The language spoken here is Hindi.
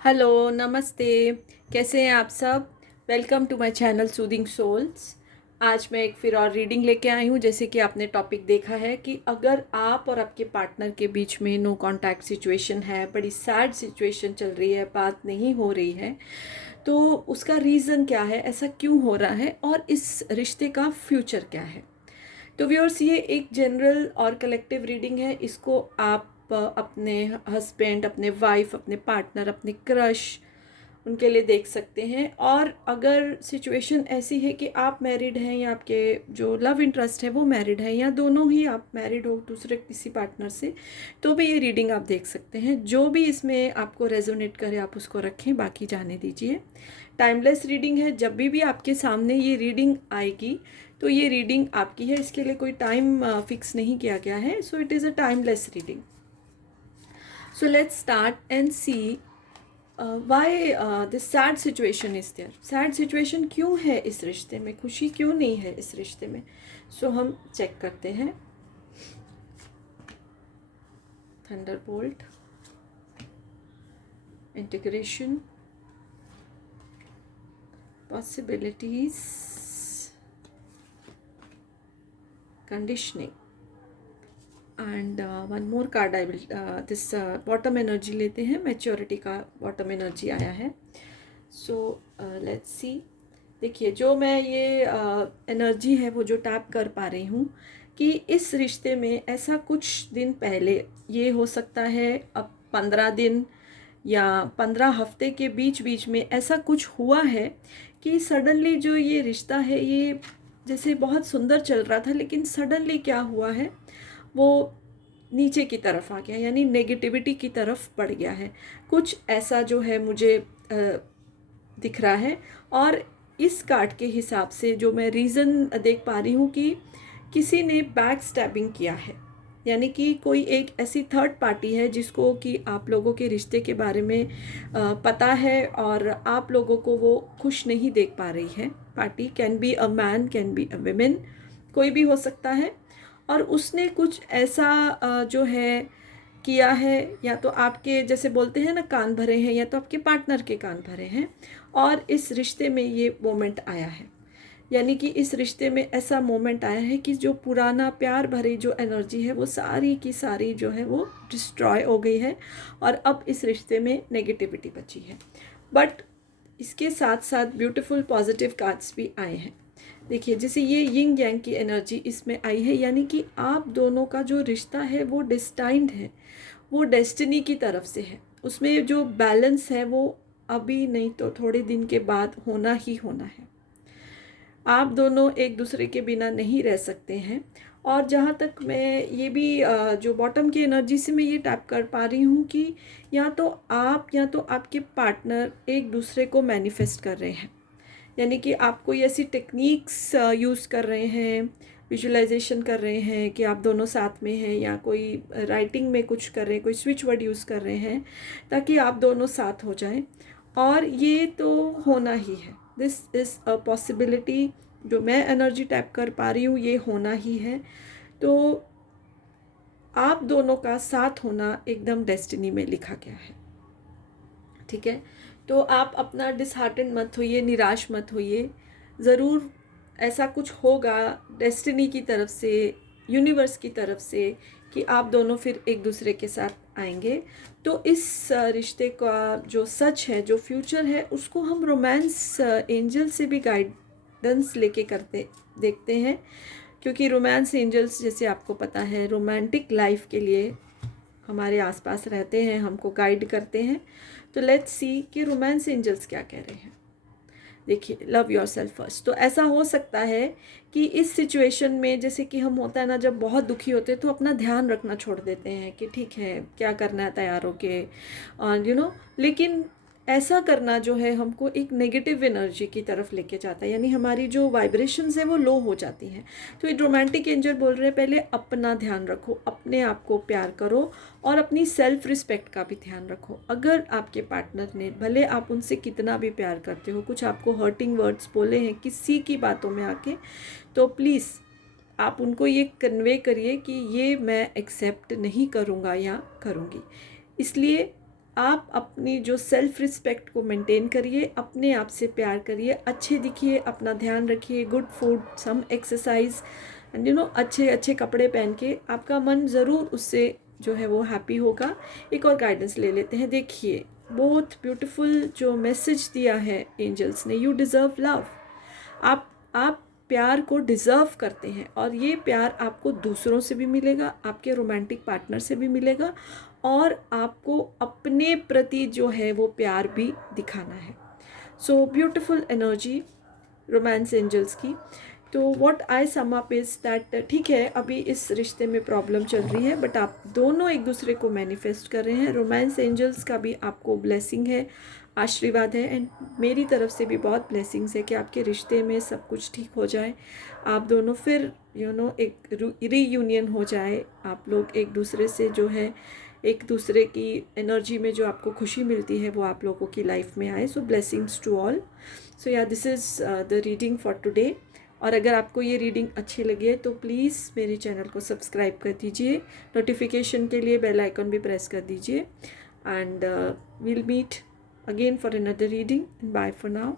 हेलो, नमस्ते। कैसे हैं आप सब? Welcome to my channel soothing souls. आज मैं एक फिर और रीडिंग लेके आई हूँ। जैसे कि आपने टॉपिक देखा है कि अगर आप और आपके पार्टनर के बीच में नो कांटेक्ट सिचुएशन है, बड़ी सैड सिचुएशन चल रही है, बात नहीं हो रही है, तो उसका रीज़न क्या है, ऐसा क्यों हो रहा है और इस रिश्ते का फ्यूचर क्या है। तो व्यूअर्स, ये एक जनरल और कलेक्टिव रीडिंग है। इसको आप अपने हस्बैंड, अपने वाइफ, अपने पार्टनर, अपने क्रश, उनके लिए देख सकते हैं। और अगर सिचुएशन ऐसी है कि आप मैरिड हैं या आपके जो लव इंटरेस्ट है वो मैरिड है, या दोनों ही आप मैरिड हो दूसरे किसी पार्टनर से, तो भी ये रीडिंग आप देख सकते हैं। जो भी इसमें आपको रेजोनेट करे आप उसको रखें, बाकी जाने दीजिए। टाइमलेस रीडिंग है। जब भी आपके सामने ये रीडिंग आएगी तो ये रीडिंग आपकी है। इसके लिए कोई टाइम फिक्स नहीं किया गया है। So it is a timeless reading. So let's start and see why this sad situation is there. Sad situation क्यों है इस रिश्ते में, खुशी क्यों नहीं है इस रिश्ते में। सो हम चेक करते हैं। Thunderbolt, integration, possibilities, conditioning and one more card I will this bottom energy लेते हैं। मैच्योरिटी का बॉटम एनर्जी आया है। So let's see. देखिए, जो मैं ये एनर्जी है वो जो टैप कर पा रही हूँ कि इस रिश्ते में ऐसा कुछ दिन पहले, ये हो सकता है अब 15 दिन या 15 हफ्ते के बीच बीच में, ऐसा कुछ हुआ है कि सडनली जो ये रिश्ता है, ये जैसे बहुत सुंदर चल रहा था, लेकिन सडनली क्या हुआ है, वो नीचे की तरफ आ गया, यानी नेगेटिविटी की तरफ बढ़ गया है। कुछ ऐसा जो है मुझे दिख रहा है। और इस कार्ड के हिसाब से जो मैं रीज़न देख पा रही हूँ कि किसी ने बैक स्टैबिंग किया है, यानी कि कोई एक ऐसी थर्ड पार्टी है जिसको कि आप लोगों के रिश्ते के बारे में पता है और आप लोगों को वो खुश नहीं देख पा रही है। Party can be a man, can be a women, कोई भी हो सकता है। और उसने कुछ ऐसा जो है किया है, या तो आपके जैसे बोलते हैं ना कान भरे हैं, या तो आपके पार्टनर के कान भरे हैं, और इस रिश्ते में ये मोमेंट आया है। यानी कि इस रिश्ते में ऐसा मोमेंट आया है कि जो पुराना प्यार भरी जो एनर्जी है वो सारी की सारी जो है वो डिस्ट्रॉय हो गई है, और अब इस रिश्ते में नेगेटिविटी बची है। बट इसके साथ साथ ब्यूटीफुल पॉजिटिव कार्ड्स भी आए हैं। देखिए, जैसे ये यिंग यांग की एनर्जी इसमें आई है, यानी कि आप दोनों का जो रिश्ता है वो डिस्टाइंड है, वो डेस्टिनी की तरफ से है। उसमें जो बैलेंस है वो अभी नहीं तो थोड़े दिन के बाद होना ही होना है। आप दोनों एक दूसरे के बिना नहीं रह सकते हैं। और जहाँ तक मैं ये भी जो बॉटम की एनर्जी से मैं ये टैप कर पा रही हूँ कि या तो आप या तो आपके पार्टनर एक दूसरे को मैनिफेस्ट कर रहे हैं, यानी कि आप कोई ऐसी टेक्निक्स यूज़ कर रहे हैं, विजुअलाइजेशन कर रहे हैं कि आप दोनों साथ में हैं, या कोई राइटिंग में कुछ कर रहे हैं, कोई स्विच वर्ड यूज़ कर रहे हैं ताकि आप दोनों साथ हो जाएं। और ये तो होना ही है। This is a possibility. जो मैं एनर्जी टैप कर पा रही हूँ ये होना ही है। तो आप दोनों का साथ होना एकदम डेस्टिनी में लिखा गया है। ठीक है, तो आप अपना डिसहार्टेंड मत होइए, निराश मत होइए। ज़रूर ऐसा कुछ होगा डेस्टिनी की तरफ से, यूनिवर्स की तरफ से, कि आप दोनों फिर एक दूसरे के साथ आएंगे। तो इस रिश्ते का जो सच है, जो फ्यूचर है, उसको हम रोमांस एंजल से भी गाइडेंस लेके करते देखते हैं, क्योंकि रोमांस एंजल्स, जैसे आपको पता है, रोमांटिक लाइफ के लिए हमारे आसपास रहते हैं, हमको गाइड करते हैं। तो लेट्स सी कि रोमांस एंजल्स क्या कह रहे हैं। देखिए, लव योर सेल्फ फर्स्ट। तो ऐसा हो सकता है कि इस सिचुएशन में, जैसे कि हम होता है ना, जब बहुत दुखी होते हैं तो अपना ध्यान रखना छोड़ देते हैं कि ठीक है क्या करना है, तैयार होके, और लेकिन ऐसा करना जो है हमको एक नेगेटिव एनर्जी की तरफ लेके जाता है, यानी हमारी जो वाइब्रेशंस है वो लो हो जाती हैं। तो एक रोमांटिक एंजल बोल रहे हैं, पहले अपना ध्यान रखो, अपने आप को प्यार करो, और अपनी सेल्फ रिस्पेक्ट का भी ध्यान रखो। अगर आपके पार्टनर ने, भले आप उनसे कितना भी प्यार करते हो, कुछ आपको हर्टिंग वर्ड्स बोले हैं किसी की बातों में आके, तो प्लीज़ आप उनको ये कन्वे करिए कि ये मैं एक्सेप्ट नहीं करूँगा या करूँगी। इसलिए आप अपनी जो सेल्फ रिस्पेक्ट को मेंटेन करिए, अपने आप से प्यार करिए, अच्छे दिखिए, अपना ध्यान रखिए, good food, some exercise and अच्छे अच्छे कपड़े पहन के आपका मन ज़रूर उससे जो है वो हैप्पी होगा। एक और गाइडेंस ले लेते हैं। देखिए बहुत ब्यूटीफुल जो मैसेज दिया है एंजल्स ने, यू डिज़र्व लव। आप प्यार को डिज़र्व करते हैं और ये प्यार आपको दूसरों से भी मिलेगा, आपके रोमांटिक पार्टनर से भी मिलेगा और आपको अपने प्रति जो है वो प्यार भी दिखाना है। So beautiful energy romance angels की। तो what I sum up is that ठीक है अभी इस रिश्ते में प्रॉब्लम चल रही है, बट आप दोनों एक दूसरे को मैनिफेस्ट कर रहे हैं। रोमांस एंजल्स का भी आपको ब्लेसिंग है, आशीर्वाद है, एंड मेरी तरफ से भी बहुत ब्लेसिंग्स है कि आपके रिश्ते में सब कुछ ठीक हो जाए, आप दोनों फिर एक रीयूनियन हो जाए, आप लोग एक दूसरे से जो है एक दूसरे की एनर्जी में जो आपको खुशी मिलती है वो आप लोगों की लाइफ में आए। सो ब्लेसिंग्स टू ऑल। सो या this is the reading for today. और अगर आपको ये रीडिंग अच्छी लगी है तो प्लीज़ मेरे चैनल को सब्सक्राइब कर दीजिए, नोटिफिकेशन के लिए बेल आइकन भी प्रेस कर दीजिए, and we'll meet again for another reading. Bye for now.